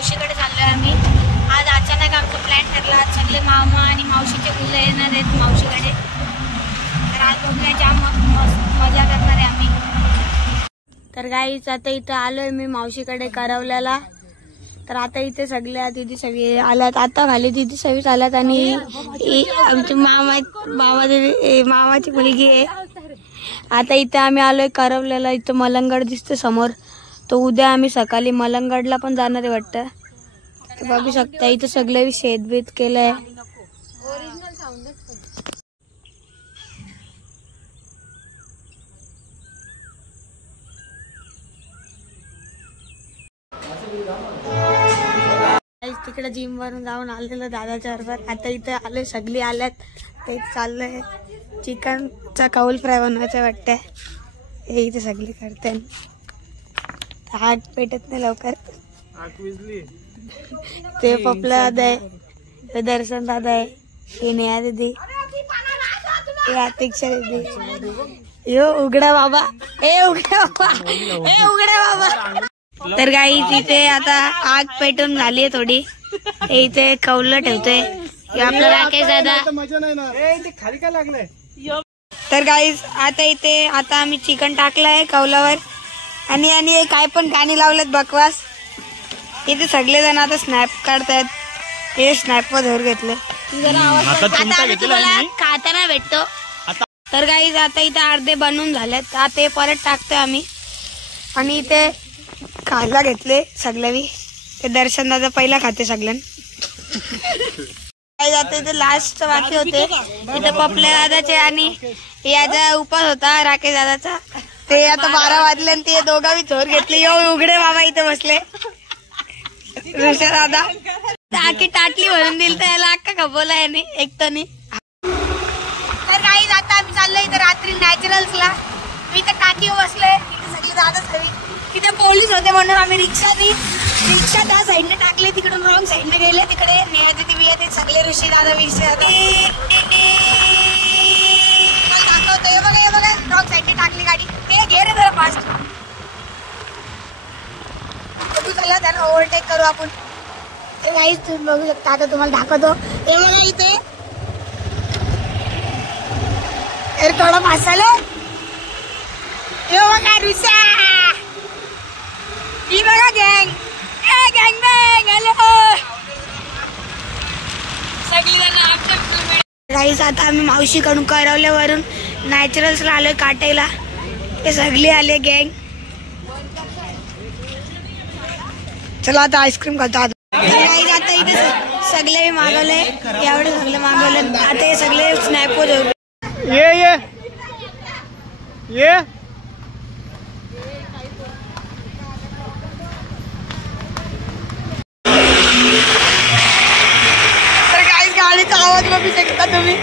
मावशीकडे चाललोय आम्ही। आज अचानक आमचा प्लॅन ठरला, सगळे मामा आणि मावशीचे मुलं येणार आहेत मावशीकडे, तर आज बघूया जाम मजा करणार आहे आम्ही। तर गाईच आता इथं आलोय मी मावशीकडे करवल्याला। तर आता इथे सगळ्या दिदी सगळे आल्यात, आता खाली दिदी सगळीच आल्यात आणि आमची मामाची मुलगी आहे। आता इथे आम्ही आलोय करवल्याला, इथं मलंगड दिसतं समोर, तो उद्या आम्ही सकाळी मलंगडला पण जाणार आहे वाटतं। बघू शकता इथं सगळे शेतबीत केलंय। तिकडे जिम वरून जाऊन आलेलं दादाच्या बरोबर। आता इथे आले, सगळी आल्यात, ते चाललंय चिकनचा कौल फ्राय बनवायचं वाटतंय। हे इथे सगळी करते, आग पेटत नाही लवकर। ते पपला दादा आहे, ते दर्शन दादा आहे, हे नेहा दीदी, हे अतिक्षा दीदी, यो उघडा बाबा, ए उघडा बाबा, ए उघडा बाबा। तर गाई तिथे आता आग पेटून झालीये थोडी, इथे कौल ठेवतोय आपला राकेश दादा। तर गाईज आता इथे आता आम्ही चिकन टाकलंय कौलावर आणि काय पण गाणी लावलेत बकवास। इथे सगळे जण आता स्नॅप काढतायत, हे स्नॅप वर धर घेतले, खाताना भेटतो। तर गाईज आता इथे अर्धे बनवून झालेत, आता परत टाकतोय आम्ही आणि इथे खायला घेतले सगळ्यावी। ते दर्शन दादा पहिला खाते सगळ्यां। आता इथे लास्ट बाकी होते, इथे पपल्या दादाचे आणि याचा उपास होता राकेश दादाचा। ते आता 12 वाजले आणि ते दोघांनी चोर घेतले। यो उघडे बाबा इथे बसले, ऋषा दादा टाकी टाटली भरून दिली तर याला अक्का खपवला याने एकट्याने। तर काही आता आम्ही चाललोय इथे रात्री नॅचरल्सला। मी तर टाकीवर बसलोय, इथे सगळी दादा सगळी, तिथे पोलीस होते म्हणून आम्ही रिक्षा त्या साईडने टाकले, तिकडून रॉंग साईडने गेले, तिकडे नेहा दीदी बिया ते सगळे ऋषी दादा विषय दाखवतोय। हे बघा रॉंग साईडने टाकली गाडी, ते घे रे जरा फास्ट, बघू चला त्यांना ओव्हरटेक करू आपण। गाईज तुम्ही बघू शकता, आता तुम्हाला दाखवतो। हे बघा इथे थोडा मसाला, हे बघा ऋषा, ही बघा गँग, गँग बँग, हॅलो सगळी जण। गाईस आता आम्ही मावशीकडून करवल्यावरून नॅचरल्सला आलोय काटायला, ते सगळे आले गँग। चला आता आईस्क्रीम खातो। आता इथे सगळे मागवले, एवढे सगळे मागवले, आता हे सगळे स्नॅप वर ये गाडीचा आवाज बघू शकता तुम्ही,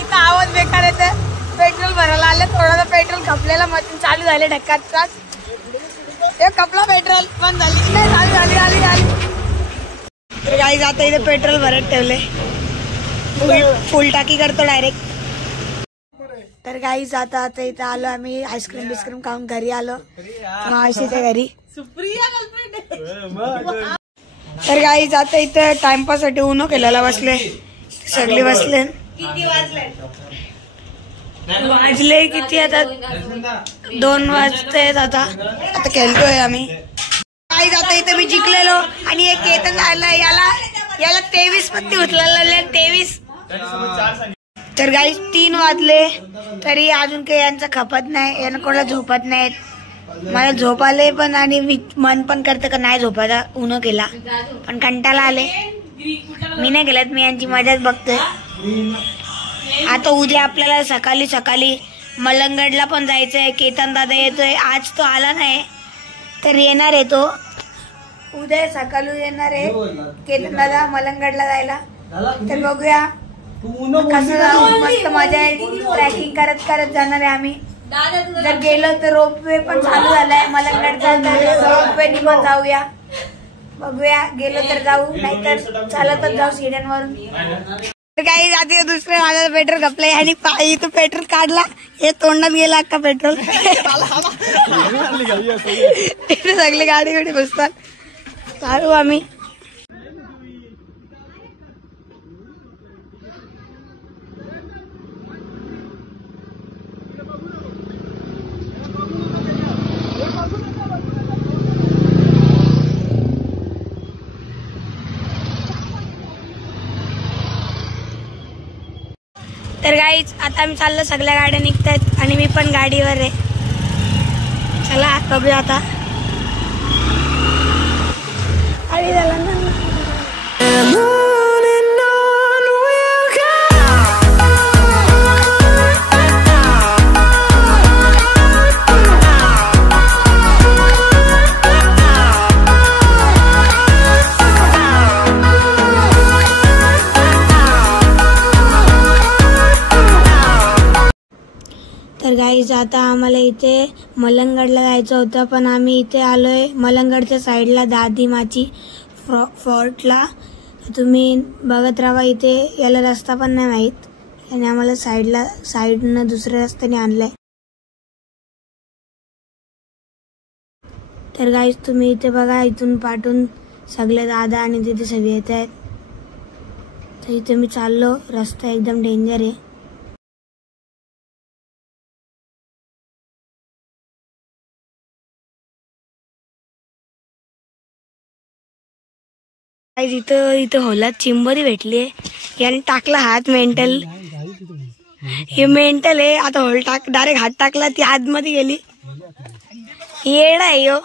इथं आवाज बेकार येते। पेट्रोल भरायला आले, थोडा पेट्रोल खपलेला मशीन चालू झाले ढक्कात, हे कपला पेट्रोल बंद झाली नाही, चालू झाली। तर गाईज आता इथे पेट्रोल भरत ठेवले, फुल टाकी करतो डायरेक्ट। तर गाईज आता इथे आलो आम्ही, आईस्क्रीम बिस्क्रीम खाऊन घरी आलो मावशीच्या घरी। तर गाईज आता इथे टाइमपास साठी उनो केलेला बसले, सगळे बसले। वाजले किती आता 2 वाजतायत, आता खेळतोय आम्ही। गाईज आता इथे मी जिंकलेलो आणि एक केतन आला, याला 23 पत्ती उचलायला 23। तर गाईज 3 वाजले तरी अजून काही यांचं खपत नाही, यांना कोणाला झोपत नाहीत। मला झोप आले पण आणि मन पण करतं का नाही झोपायचा, उनो केला पण कंटाळा आले, मी नाही केलात, मी यांची मजाच बघतोय। आता उद्या आपल्याला सकाळी मलंगडला पण जायचंय, केतन दादा येतोय, आज तो आला नाही तर येणार आहे तो, उद्या सकाळी येणार आहे केतन दादा मलंगडला जायला। तर बघूया कसं जाऊ, मस्त मजा आहे, ट्रॅकिंग करत जाणार आहे आम्ही। जर गेलो तर रोपवे पण चालू झालाय मलंगडचा, तर रोपवेनी पण जाऊया, बघूया गेलो तर जाऊ, नाहीतर चालतच जाऊ सीड्यांवरून। काही जाते दुसऱ्या माझा पेट्रोल खपलाय आणि इथं पेट्रोल काढला हे तोंडात गेला अख्खा पेट्रोल. इथे सगळी गाडी गाडी बसतात. चालू आम्ही तर गाईच आता आम्ही चाललो सगळ्या गाड्या निघतायत आणि मी पण गाडीवर आहे. चला बघूया आता. आणि झाला ना तर गाईज आता आम्हाला इथे मलंगडला जायचं होतं पण आम्ही इथे आलोय मलंगडच्या साईडला दादीमाची फोर्टला. तुम्ही बघत राहा. इथे याला रस्ता पण नाही माहीत आणि आम्हाला साईडनं दुसऱ्या रस्त्याने आणलाय. तर गाईज तुम्ही इथे बघा इथून पाठून सगळे दादा आणि तिथे सगळे येत आहेत. तर इथे मी चाललो. रस्ता एकदम डेंजर आहे. इथं होलात चिंबोरी भेटलीये. याने टाकला हात. मेंटल हे मेंटल आहे. आता होल डायरेक्ट हात टाकला ती आतमध्ये गेली. येडा आहे यो.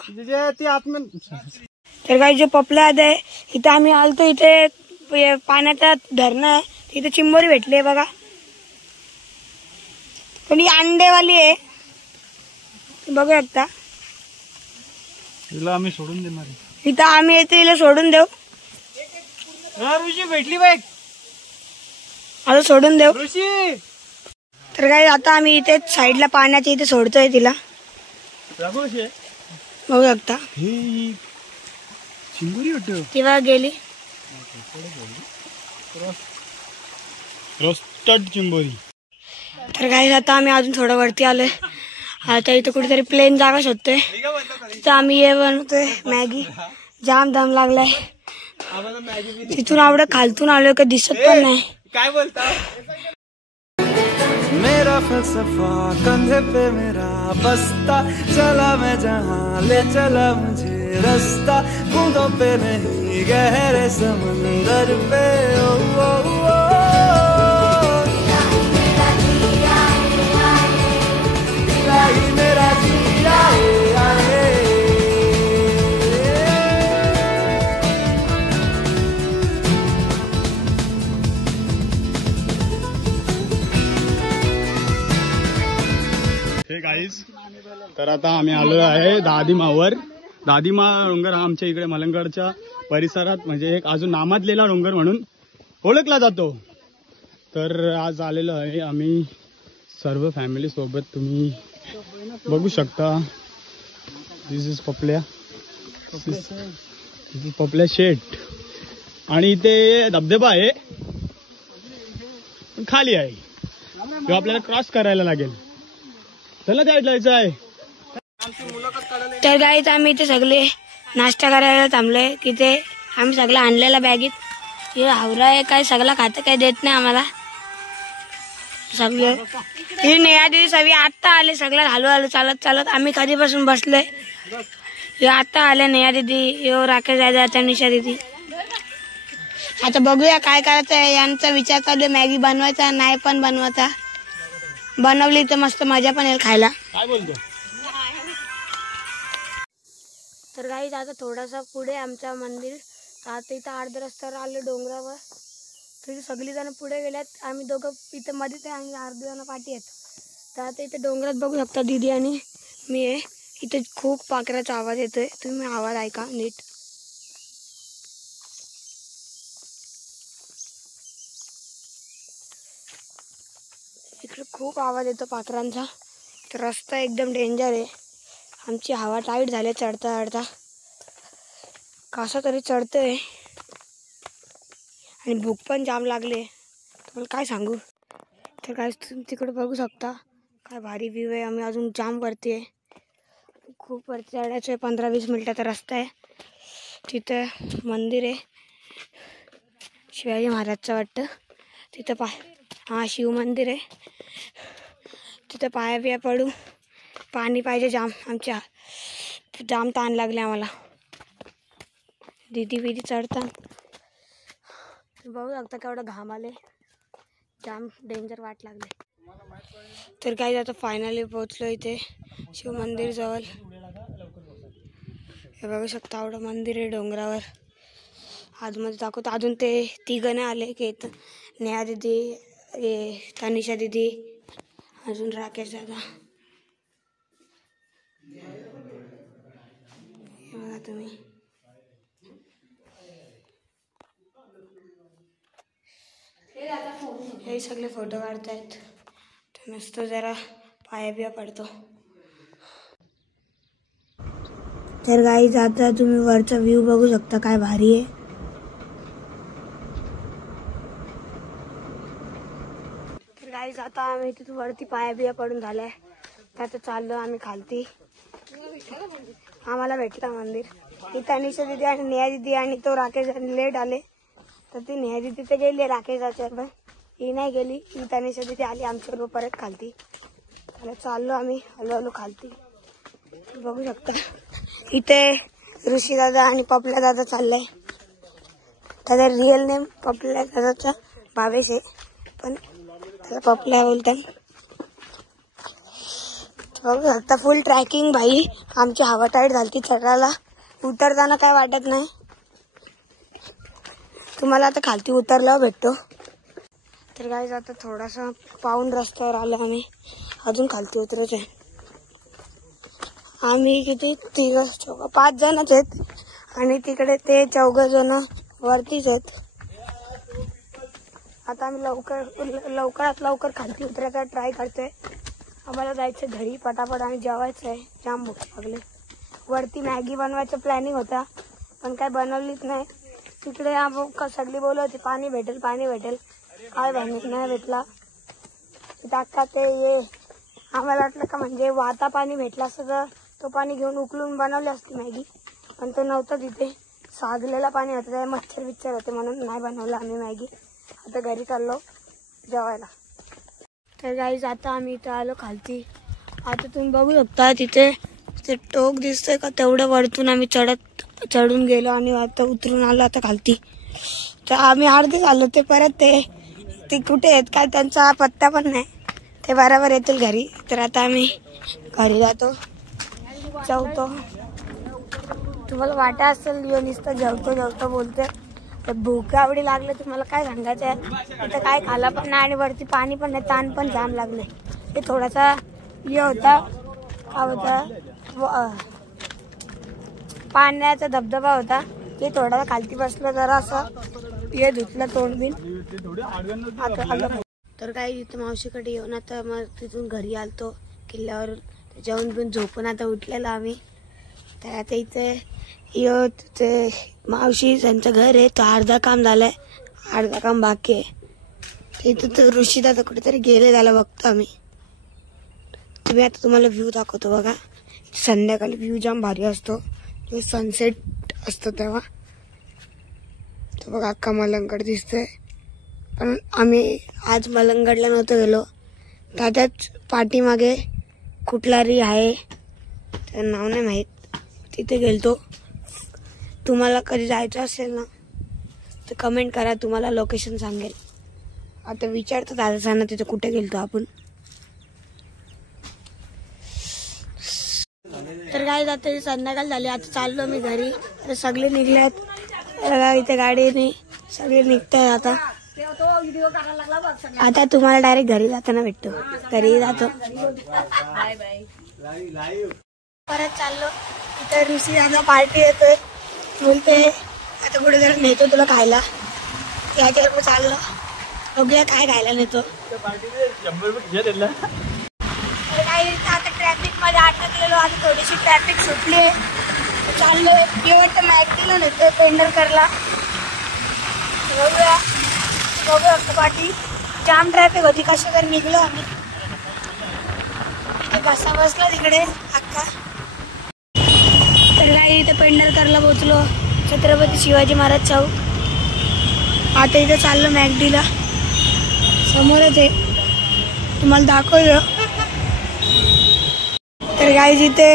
तर काही जो पपला आहे इथं आम्ही आलतो. इथे पाण्याचा धरणं आहे. इथे चिंबोरी भेटली बघा. पण ही अंडेवाली आहे. बघू शकता. आम्ही सोडून देणार. इथं आम्ही येते हिला सोडून देऊ. ऋषी भेटली बाईक आता सोडून देऊ. ऋषी तर काय आता आम्ही इथे साईडला पाण्याच्या इथे सोडतोय तिला. बघू शकता तेव्हा गेली चिंबोरी. तर काय आता आम्ही अजून थोडं वरती आलोय. आता इथं कुठेतरी प्लेन जागा शोधतोय. तिथं आम्ही हे बनवतोय मॅगी. जाम दम लागलाय. तिथून आवडं खालतून आलोय का दिसत पण नाही. काय बोलता. मेरा फलसफा कंधे पे मेरा बस्ता चला मैं जहाँ ले चला मुझे रास्ता बूंदों पे नहीं गहरे समंदर पे ओ, ओ, ओ, मेरा जिया गाईज. तर आता आम्ही आलो आहे दादीमावर. दादीमा डोंगर हा आमच्या इकडे मलंगडच्या परिसरात म्हणजे एक अजून नामाजलेला डोंगर म्हणून ओळखला जातो. तर आज आलेलो आहे आम्ही सर्व फॅमिली सोबत. तुम्ही बघू शकता. दिस इज पपल्या. दिस इज पपल्या शेट. आणि इथे धबधबा आहे पण खाली आहे. तो आपल्याला क्रॉस करायला लागेल. चला काय जायचं आहे. तर गाईत आम्ही इथे सगळे नाश्ता करायला थांबलोय. की ते आम्ही सगळं आणलेला बॅगीत. हे हावरा आहे काय सगळं खातं काय देत नाही आम्हाला. सगळे हे नेहा दिदी सगळी आत्ता आले. सगळं हळूहळू चालत चालत आम्ही कधीपासून बसलोय. हे आत्ता आले नेहा दिदी. यो राकेश दादा आता निशा दिदी. आता बघूया काय करायचं आहे. यांचा विचार चालू आहे मॅगी बनवायचा नाही पण बनवायचा. बनवली तर मस्त मजा पण येईल खायला. काय बोलतो. तर गाईज आता थोडासा पुढे आमचं मंदिर. आता इथं अर्ध्या रस्त्यावर आलो डोंगरावर. तिथे सगळी जण पुढे गेल्यात. आम्ही दोघं इथं मध्ये आणि अर्धे जण पाठी आहेत. तर आता इथे डोंगरात बघू शकता दीदी आणि मी आहे. इथे खूप पाखराचा आवाज येतोय. तुम्ही आवाज ऐका नीट. इकडे खूप आवाज येतो पाखरांचा. तर रस्ता एकदम डेंजर आहे. आमची हवा टाईट झाली चढता चढता. कसं तरी चढतोय आणि भूक पण जाम लागले. मला काय सांगू. तर काय तुम्ही तिकडे बघू शकता काय भारी व्ह्यू आहे. आम्ही अजून जाम वरती आहे, खूप वरती चढायचं आहे. 15-20 मिनिटाचा रस्ता आहे. तिथं मंदिर आहे शिवाजी महाराजचं वाटतं. तिथं हां शिव मंदिर आहे. तिथं पाया बिया पडू. पाणी पाहिजे जाम. आमच्या जाम ताण लागले आम्हाला. दीदी बिदी चढतात बघू लागतं केवढं घाम आले. जाम डेंजर वाट लागले. तर काय आता फायनली पोहोचलो इथे शिव मंदिर जवळ. हे बघू शकता एवढं मंदिर आहे डोंगरावर. आतमध्ये दाखवतो. अजून ते 3 जण आले की नेहा दीदी, तनिषा दीदी, अजून राकेश दादा. हे बघा तुम्ही. हे सगळे फोटो काढतायत. तर नुसतं जरा पाया बिया पडतो. तर गाईज आता तुम्ही वरचा व्ह्यू बघू शकता काय भारी आहे. तर गाईज आता आम्ही तिथून वरती पाया बिया पडून झालाय. तर आता चाललो आम्ही खालती. आम्हाला भेटला मंदिर. ती तनिषा दिदी आणि नेहा दिदी आणि तो राकेश लेट आले. तर ती नेहा दिदी तर गेली राकेशाच्या पण ही नाही गेली. ही तनिषा दिदी आली आमच्याबरोबर परत खालती. त्याला चाललो आम्ही हळूहळू खालती. बघू शकता इथे ऋषी दादा आणि पपल्या दादा चाललंय. त्याचा रिअल नेम पपल्या दादाचा भावेश आहे पण त्याला पपल्या बोलतात. बघू शकता फुल ट्रॅकिंग भाई. आमची हवा टाईट झाली चढायला. उतरताना काय वाटत नाही. तुम्हाला आता खालती उतरल्यावर भेटतो. तर गाईज आता थोडासा पाऊण रस्त्यावर आलो आम्ही. अजून खालती उतरत आहे. आम्ही किती 5 जणच आहेत आणि तिकडे ते 4 जण वरतीच आहेत. आता आम्ही लवकरात लवकर खालती उतरायचा ट्राय करतोय. आम्हाला जायचं घरी पटापट आणि जेवायचं आहे. जाम भूक लागली. वरती मॅगी बनवायचं प्लॅनिंग होता पण काय बनवलीच नाही. तिकडे सगळी बोलत होती पाणी भेटेल पाणी भेटेल. काय नाही भेटला. टाका ते ये आम्हाला वाटलं का म्हणजे वाता पाणी भेटला असतं तर तो पाणी घेऊन उकळून बनवली असती मॅगी पण तो नव्हता तिथे. साजलेला पाणी होतं त्या मच्छर बिच्छर होते म्हणून नाही बनवलं आम्ही मॅगी. आता घरी चाललो जेवायला. तर गाईज आता आम्ही इथं आलो खालती. आता तुम्ही बघू शकता तिथे ते टोक दिसतंय का तेवढं वरतून आम्ही चढून गेलो आणि आता उतरून आलो आता खालती. तर आम्ही अर्धेच आलो. ते परत ते कुठे आहेत काय त्यांचा पत्ता पण नाही. ते बरोबर येतील घरी. तर आता आम्ही घरी जातो जेवतो. तुम्हाला वाटत असेल यो नुसतं जेवतो बोलतोय. तर भूक आवडी लागलं तुम्हाला काय सांगायचं आहे. इथं काय खाला पण नाही आणि वरती पाणी पण नाही. ताण पण जाम लागले. ते थोडासा हे होता काय होता पाण्याचा धबधबा होता. ते थोडा खालती बसलं जरा असं हे धुतलं तोंड बिन. तर काही इथं मावशीकडे येऊन आता मग तिथून घरी आलतो किल्ल्यावर जेवण बिन झोपून आता उठलेलो आम्ही. तर आता इथे ते मावशी त्यांचं घर आहे. तो अर्धा काम झालंय अर्धा काम बाकी आहे. इथं तर ऋषी दादा कुठेतरी गेले त्याला बघतो आम्ही. तुम्ही आता तुम्हाला व्ह्यू दाखवतो बघा. संध्याकाळी व्ह्यू जाम भारी असतो. सनसेट असतो तेव्हा. तर बघा अख्खा मलंगड दिसतोय. पण आम्ही आज मलंगडला नव्हतो गेलो. त्याच्याच पाठीमागे कुठलारी आहे त्याचं नाव नाही माहीत. तिथे गेलतो. तुम्हाला कधी जायचं असेल ना तर कमेंट करा. तुम्हाला लोकेशन सांगेल. आता विचारतो दादासांना तिथे कुठे गेलतो आपण. तर काय जाते संध्याकाळ झाली. आता चाललो मी घरी. आता सगळे निघलेत इथे गाडीने सगळे निघताय. आता तुम्हाला डायरेक्ट घरी जाताना भेटतो. घरी जातो परत चाललो. इथे ऋषी दादा पार्टी येतोय बोलते आता कुठे जरा नेतो तुला खायला. याच्यावर चाललो बघूया काय खायला नेतो. आता ट्रॅफिक मध्ये अटकलेलो. आता थोडीशी ट्रॅफिक सुटली चाललो. वाटतं मॅगडीला नेतोय पेंढरकरला. बघूया पाठी जाम ट्रॅफिक होती, कशा तर निघलो आम्ही. बसा बसलो तिकडे अक्का. तर काही इथे पेंढरकरला पोहोचलो, छत्रपती शिवाजी महाराज चौक. आता इथे चाललो मॅगडीला, समोरच आहे, तुम्हाला दाखवलं. तर काही इथे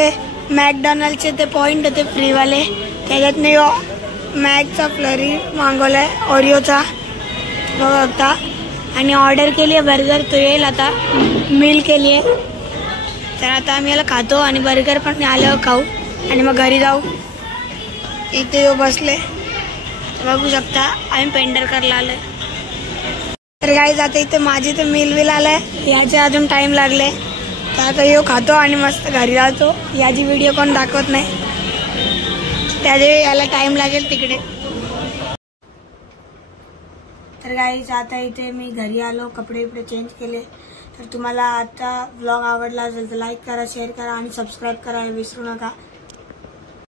मॅकडॉनल्डचे ते पॉइंट होते फ्रीवाले, त्याच्यात मी मॅगचा फ्लरी मागवलाय ओरिओचा बघा. आणि ऑर्डर केली आहे बर्गर, तो येईल आता मील केली आहे. तर आता आम्ही याला खातो आणि बर्गर पण आल्यावर खाऊ आणि मग घरी जाऊ. इथे बसले बघू शकता, आम्ही पेंढरकरला आलोय. तर काही जाते इथे माझी तर मील बिल आलाय, याचे अजून टाइम लागले. तर आता यो खातो आणि मस्त घरी जातो. याची व्हिडिओ कोण दाखवत नाही, त्याचे याला टाइम लागेल तिकडे. तर गाईज आता इथे मी घरी आलो, कपडे बिपडे चेंज केले. तर तुम्हाला आता व्लॉग आवडला असेल तर लाईक करा, शेअर करा आणि सबस्क्राईब करायला विसरू नका.